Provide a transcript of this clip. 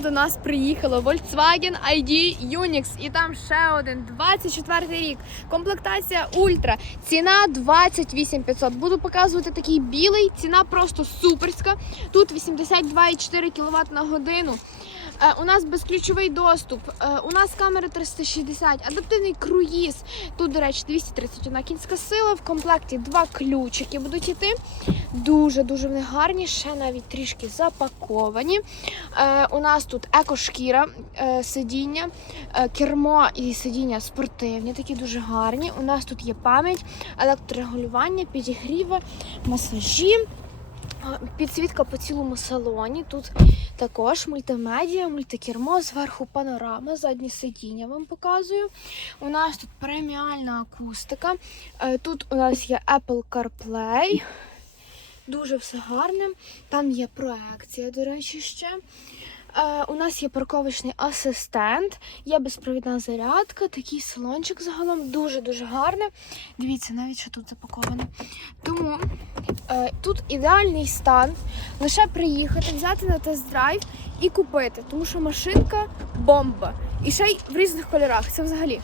До нас приїхало Volkswagen ID Unix і там ще один 24 рік. Комплектація Ультра. Ціна 28 500. Буду показувати такий білий. Ціна просто суперська. Тут 82,4 кВт на годину. Е, у нас безключовий доступ. Е, у нас камера 360, адаптивний круїз. Тут, до речі, 231 кінська сила. В комплекті два ключики будуть іти. Дуже дуже вони гарні, ще навіть трішки запаковані. Е, у нас тут екошкіра, сидіння, кермо і сидіння спортивні, такі дуже гарні. У нас тут є пам'ять, електрорегулювання, підігріви, масажі. Підсвітка по цілому салоні. Тут також мультимедіа, мультикермо, зверху панорама, задні сидіння вам показую. У нас тут преміальна акустика. Е, Тут у нас є Apple CarPlay. Дуже все гарне. Там є проекція, до речі, ще. Е, у нас є парковочний асистент, є безпровідна зарядка, такий салончик загалом дуже-дуже гарний. Дивіться, навіть що тут запаковано. Тому е, тут ідеальний стан. Лише приїхати, взяти на тест-драйв і купити, тому що машинка бомба. І ще й в різних кольорах. Це взагалі